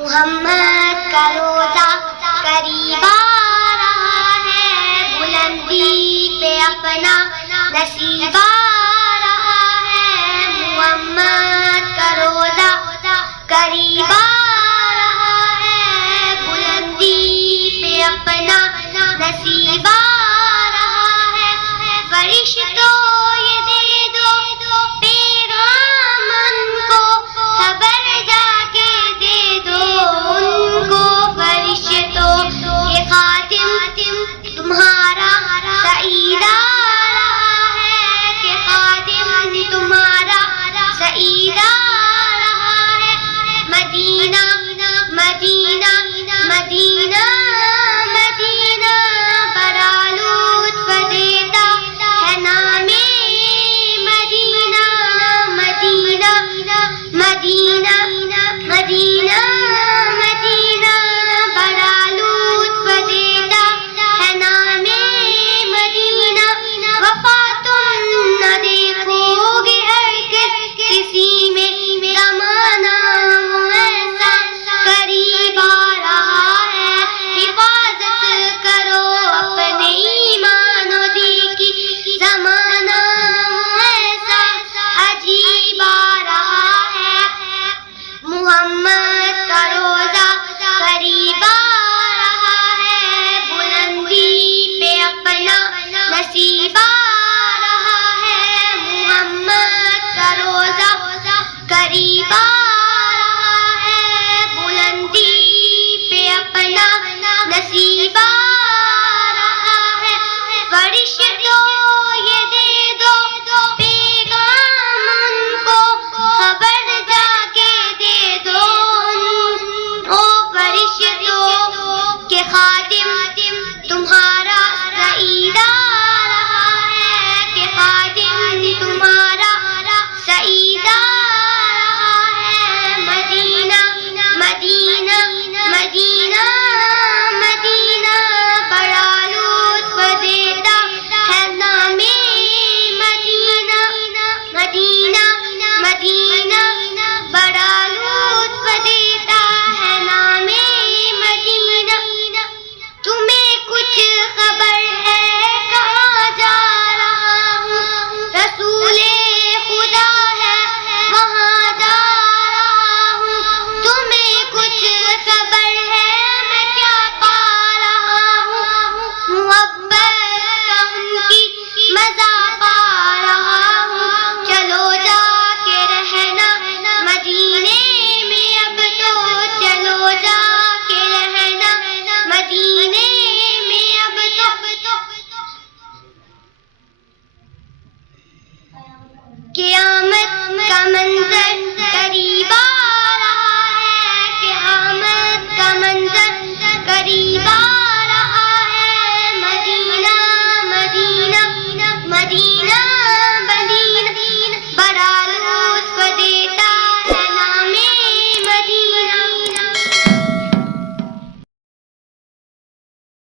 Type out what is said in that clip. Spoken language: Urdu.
محمد کا روزہ قریب آ رہا ہے، بلندی پہ اپنا نصیب آ رہا ہے، محمد کا روزہ قریب آ رہا ہے، بلندی پہ اپنا نصیب آ رہا ہے، فرشتوں یہ دے دو پیغام ان کو، خبر جا کے دے دو ان کو، فرشتوں یہ خاتم تمہارا سعید آ رہا ہے، کہ خاتم تمہارا سعید آ رہا ہے، مدینہ مدینہ مدینہ مدینہ بڑا لطف دیتا ہے نام مدینہ، مدینہ مدینہ مدینہ مدینہ بڑا لطف دیتا ہے نام مدینہ، وفا تم نہ دیکھو گے ہرگز کسی میں، زمانہ ایسا قریب آ رہا ہے، حفاظت کرو اپنے ایمان و دین کی، زمانہ ایسا عجیب آ رہا ہے، محمد کا روزہ قریب آ رہا ہے، بلندی پہ اپنا نصیب آ رہا ہے، محمد کا روزہ قریب آ رہا ہے، بلندی پہ اپنا نصیب آ رہا ہے، فرشتوں یہ دے دو پیغام ان کو، خبر جا کے دے دو او فرشتوں کہ خاتم تمہارا سعید آ رہا ہے، کہ خاتم تمہارا سعید آ رہا ہے، مدینہ مدینہ مدینہ مدینہ بڑا لطف دیتا ہے نام مدینہ، مدینہ مدینہ بڑا لطف دیتا ہے نام مدینہ، تمہیں کچھ خبر ہے کہاں جا رہا ہوں، رسول خدا ہے وہاں جا رہا ہوں، تمہیں کچھ خبر ہے میں کیا پا رہا ہوں، محبت کا ان کی مزہ پا رہا ہوں، چلو جا کے رہنا مدینے میں، اب تو چلو جا کے رہنا مدینے میں، اب تو کیا